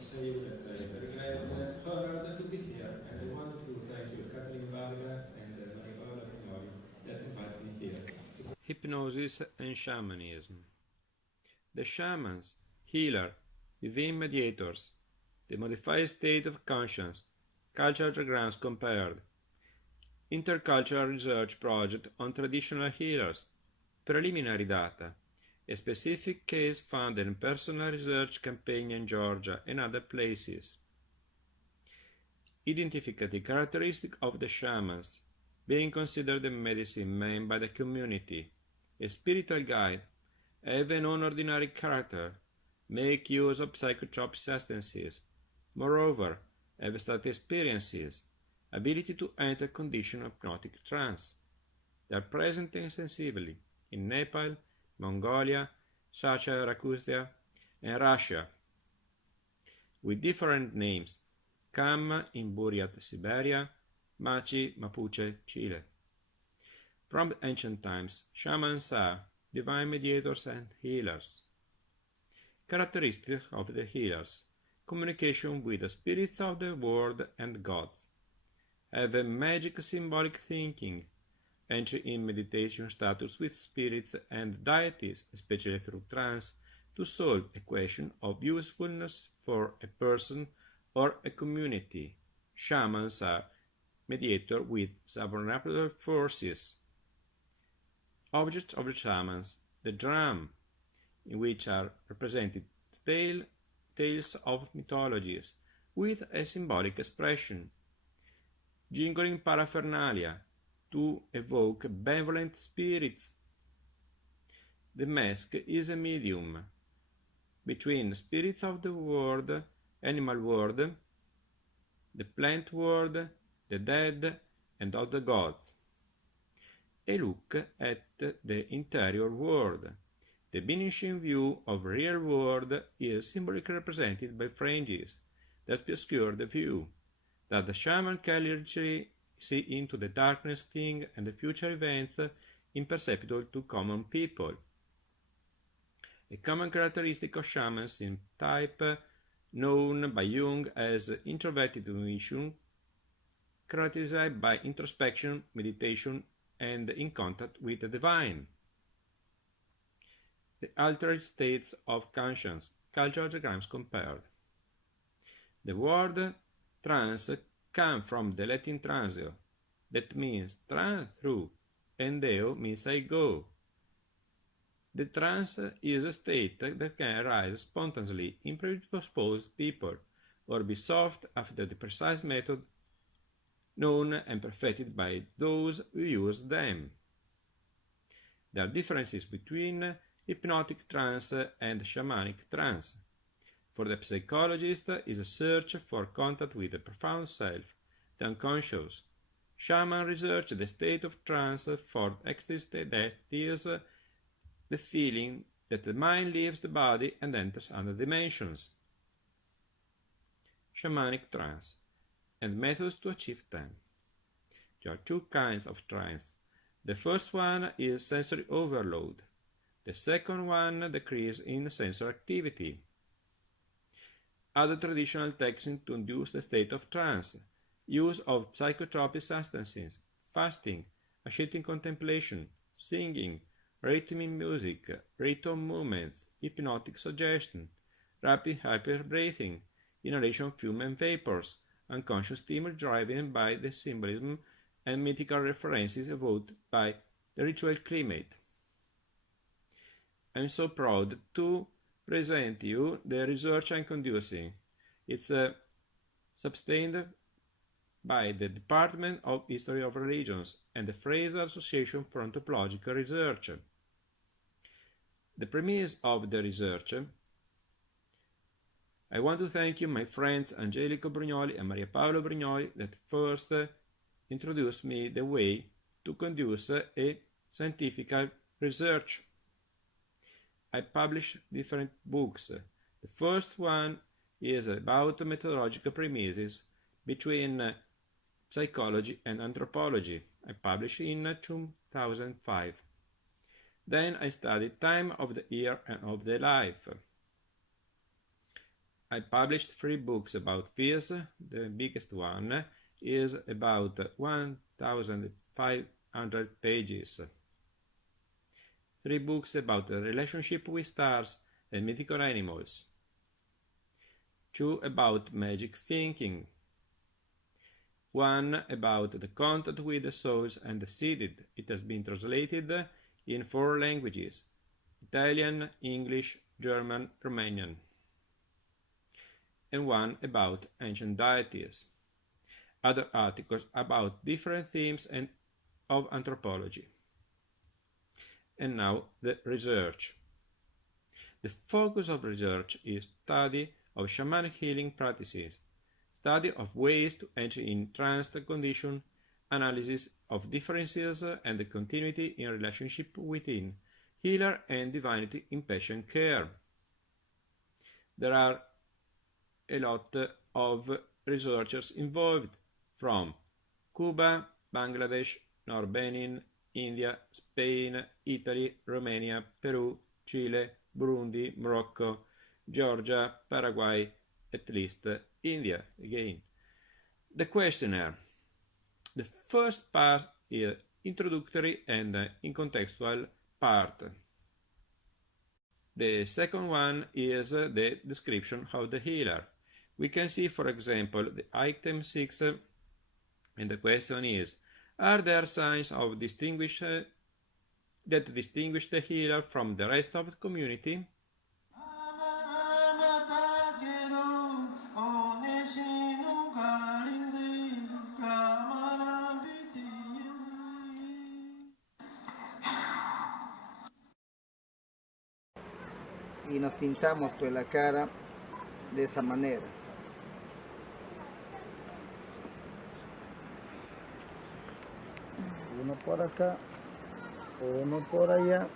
say that I am very honored to be here, and I want to thank you, Katalin Varga and Maria that invited me here. Hypnosis and Shamanism. The shamans, healer, divine mediators, the modified state of conscience, cultural diagrams compared, intercultural research project on traditional healers, preliminary data, a specific case funded in personal research campaign in Georgia and other places. Identificative characteristic of the shamans, being considered a medicine man by the community, a spiritual guide, have a non-ordinary character, make use of psychotropic substances, moreover, have started experiences, ability to enter condition of hypnotic trance. They are present extensively in Nepal, Mongolia, Sacha Rakutia, and Russia, with different names: Kam in Buryat, Siberia, Machi, Mapuche, Chile. From ancient times, shamans are divine mediators and healers. Characteristics of the healers: communication with the spirits of the world and gods, have a magic symbolic thinking, entry in meditation status with spirits and deities, especially through trance, to solve a question of usefulness for a person or a community. Shamans are mediator with supernatural forces. Objects of the shamans: the drum, in which are represented tales of mythologies with a symbolic expression. Jingling paraphernalia to evoke benevolent spirits. The mask is a medium between spirits of the world, animal world, the plant world, the dead, and of the gods. A look at the interior world. The diminishing view of real world is symbolically represented by fringes that obscure the view, that the shaman can literally see into the darkness thing and the future events imperceptible to common people. A common characteristic of shamanism type, known by Jung as introverted intuition, characterized by introspection, meditation, and in contact with the divine. The altered states of conscience, cultural diagrams compared. The word trance comes from the Latin transeo, that means trance through, and deo means I go. The trance is a state that can arise spontaneously in predisposed people, or be solved after the precise method known and perfected by those who use them. There are differences between hypnotic trance and shamanic trance. For the psychologist, is a search for contact with the profound self, the unconscious. Shaman research the state of trance for ecstasy that is the feeling that the mind leaves the body and enters other dimensions. Shamanic trance and methods to achieve them. There are two kinds of trance. The first one is sensory overload. The second one, decrease in sensory activity. Other traditional techniques to induce the state of trance: use of psychotropic substances, fasting, ascetic contemplation, singing, rhythmic music, rhythm movements, hypnotic suggestion, rapid hyper breathing, inhalation of fume and vapors, unconscious stimuli driven by the symbolism and mythical references evoked by the ritual climate. I'm so proud to present you the research I'm conducting. It's sustained by the Department of History of Religions and the Fraser Association for Anthropological Research. The premise of the research: I want to thank you, my friends Angelico Brugnoli and Maria Paolo Brugnoli, that first introduced me the way to conduce a scientific research. I publish different books. The first one is about methodological premises between psychology and anthropology. I published in 2005. Then I studied time of the year and of the life. I published 3 books about this. The biggest one is about 1,500 pages. 3 books about the relationship with stars and mythical animals. 2 about magic thinking. 1 about the contact with the souls and the seated. It has been translated in 4 languages: Italian, English, German, Romanian. And 1 about ancient deities. Other articles about different themes of anthropology. And now the research. The focus of research is study of shamanic healing practices, study of ways to enter in trance condition, analysis of differences and the continuity in relationship within healer and divinity in patient care. There are a lot of researchers involved from Cuba, Bangladesh, North Benin, India, Spain, Italy, Romania, Peru, Chile, Burundi, Morocco, Georgia, Paraguay, at least India again. The questionnaire. The first part is introductory and contextual part. The second one is the description of the healer. We can see, for example, the item 6, and the question is: are there signs of that distinguish the healer from the rest of the community? Y nos pintamos pues la cara de esa manera. Uno por acá, uno por allá,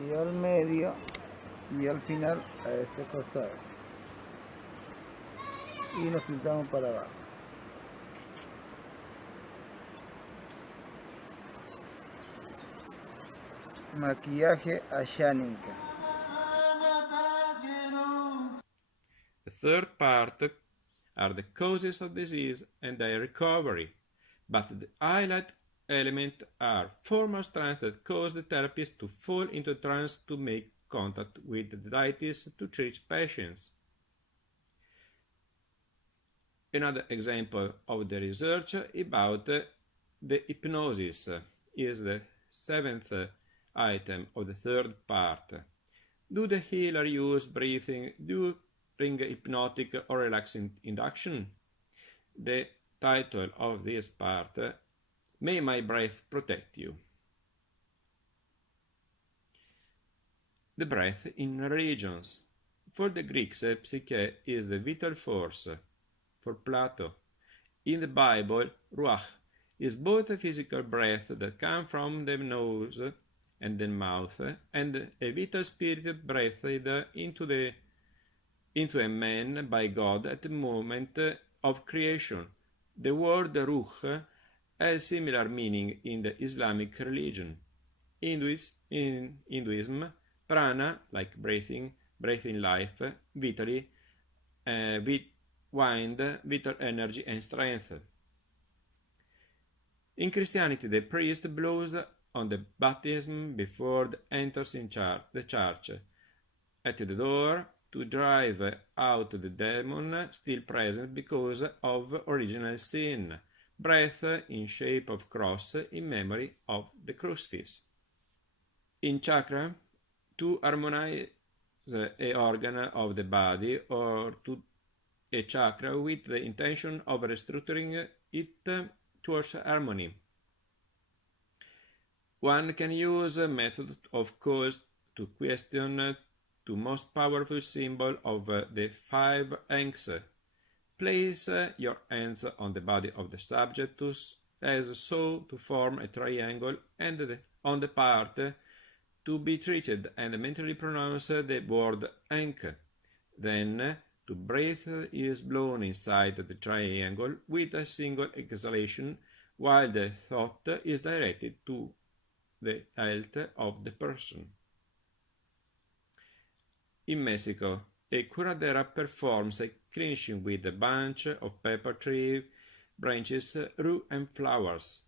y al medio, y al final a este costado. Y nos pintamos para abajo. Maquillaje ashánica. The third part are the causes of disease and their recovery, but the highlight element are formal trance that cause the therapist to fall into trance to make contact with the deities to treat patients. Another example of the research about the hypnosis is the 7th item of the third part. Do the healer use breathing during hypnotic or relaxing induction? The title of this part: May My Breath Protect You. The breath in religions. For the Greeks, psyche is the vital force. For Plato, in the Bible, ruach is both a physical breath that comes from the nose and the mouth, and a vital spirit breathed into a man by God at the moment of creation. The word ruh has similar meaning in the Islamic religion. In Hinduism, prana, like breathing life, vitally, wind, vital energy and strength. In Christianity, the priest blows on the baptism before it enters in the church, at the door, to drive out the demon still present because of original sin. Breath in shape of cross in memory of the crucifix. In chakra, to harmonize an organ of the body or to a chakra with the intention of restructuring it towards harmony. One can use a method of cause to question the most powerful symbol of the 5 ankhs. Place your hands on the body of the subject as so to form a triangle, and on the part to be treated, and mentally pronounce the word ankh. Then to breath is blown inside the triangle with a single exhalation, while the thought is directed to the health of the person. In Mexico, A curadera performs a clinching with a bunch of pepper tree branches, rue and flowers.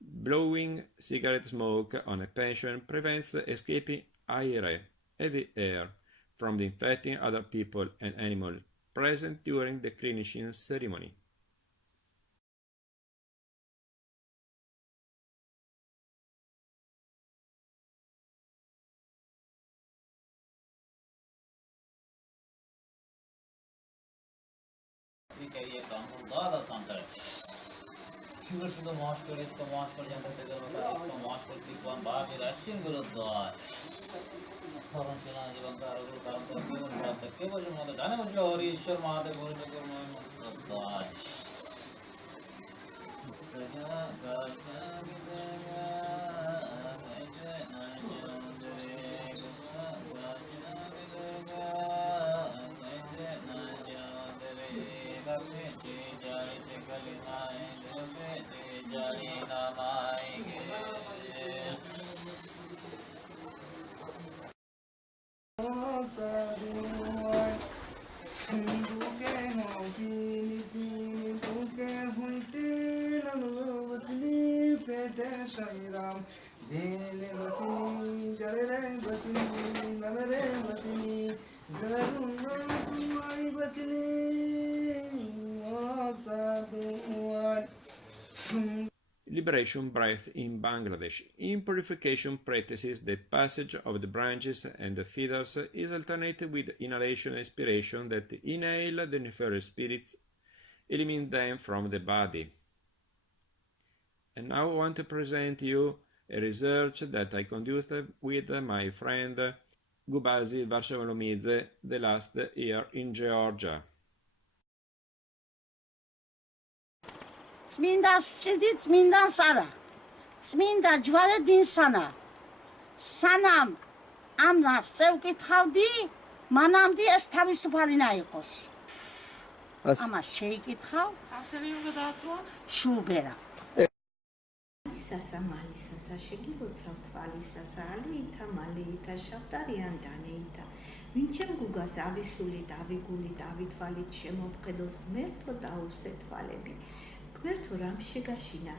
Blowing cigarette smoke on a patient prevents the escaping heavy air, from infecting other people and animals present during the clinching ceremony. Liberation breath in Bangladesh. In purification practices, the passage of the branches and the feathers is alternated with inhalation and expiration that inhale the nefarious spirits, eliminate them from the body. And now I want to present you a research that I conducted with my friend Gubazi Varshavlomidze the last year in Georgia. წმინდას ვჭირდი წმინდანს არა წმინდა ჯვალე დინსანა სანამ ამას შევკითხავდი მანამდე ეს თავისუფალინა იყოს ამას შეიკითხავ სახელი უნდა დაათვალა შუბერა სასა შეგილოცავ თვალისასა ალითა მალეითა შავტარიან დანეითა ვინჩემ გუგას ავისული დავიგული დავითვალით შემომხედოს ღმერთო დაუსე თვალები ღმერთო რამ შეგაშინა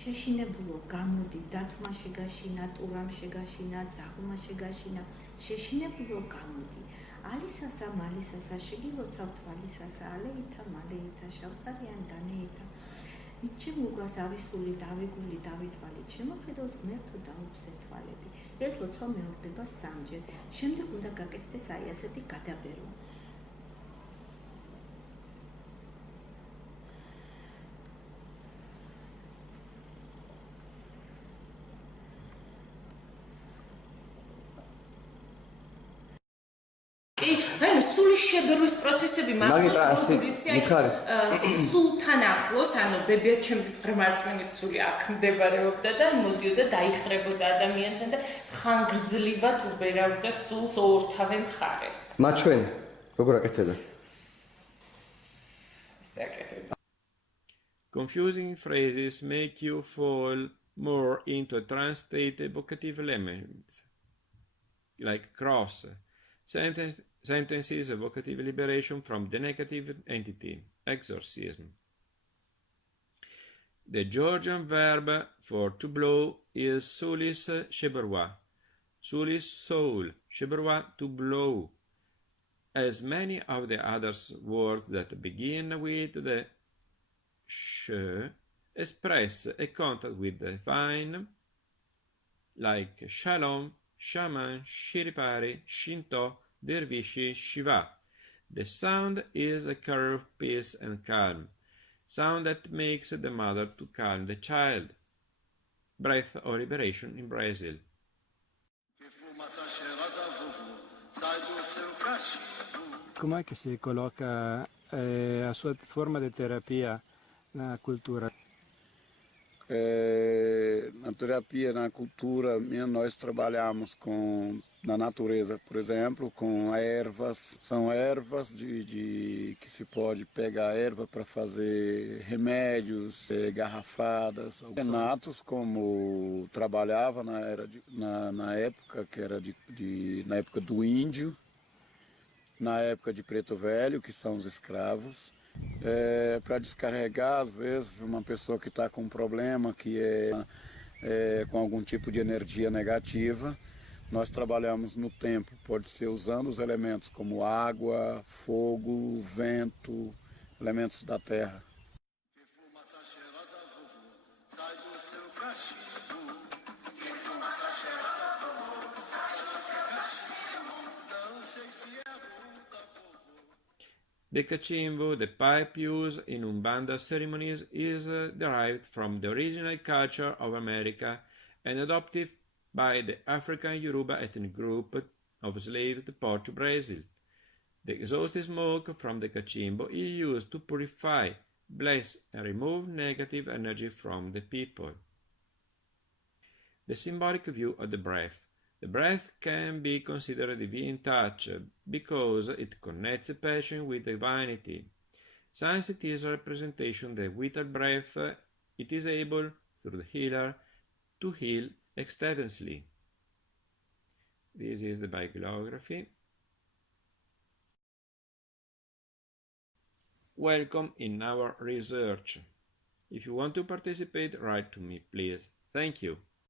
შეშინებულო გამოდი დათმა შეგაშინა ტურამ შეგაშინა ძაღლმა შეგაშინა შეშინებულო გამოდი ალისასა მალისასა შეგილოცავ თვალისასა ალეითა მალეითა შავტარიან დანეითა ვინჩემ გუგას ავისული დავიგული დავითვალით შემომხედოს ღმერთო დაუსე თვალები ეს ლოცვა მეორდება 3-ჯერ შემდეგ უნდა გაკეთდეს აი ასეთი გადაბერვა აი სულის შებერვის პროცესები მართლაც სულთან ახლოს ანუ ბებია ჩემს ღრმარწმენით სული აქ მდებარეობდა და მოდიოდა დაიხრებოდა ადამიანთან და ხანგრძლივად უბერავდა სულს ორთავე მხარეს მათ ჩვენ როგორ აკეთებდა Confusing phrases make you fall more into a trance state evocative elements like cross sentences evocative liberation from the negative entity, exorcism. The Georgian verb for to blow is sulis sheberwa, sulis soul, sheberwa to blow. As many of the other words that begin with the sh express a contact with the divine, like shalom, shaman, shiripari, shinto, dervishi, shiva. The sound is a curve, peace and calm, sound that makes the mother to calm the child. Breath or liberation in Brazil. Com'è che si colloca a sua forma di terapia na cultura? Na terapia, na cultura, nós trabalhamos na natureza, por exemplo, com ervas. São ervas que se pode pegar a erva para fazer remédios, garrafadas. Renatos, como trabalhava na época que era na época do índio, na época de Preto Velho, que são os escravos. Para descarregar, às vezes, uma pessoa que está com um problema, que é com algum tipo de energia negativa. Nós trabalhamos no tempo, pode ser usando os elementos como água, fogo, vento, elementos da terra. The cachimbo, the pipe used in Umbanda ceremonies, is derived from the original culture of America and adopted by the African Yoruba ethnic group of slaves deported to Brazil. The exhausted smoke from the cachimbo is used to purify, bless, and remove negative energy from the people. The symbolic view of the breath. The breath can be considered a divine touch because it connects the patient with divinity. Since it is a representation that without breath it is able, through the healer, to heal extensively. This is the bibliography. Welcome in our research. If you want to participate, write to me, please. Thank you.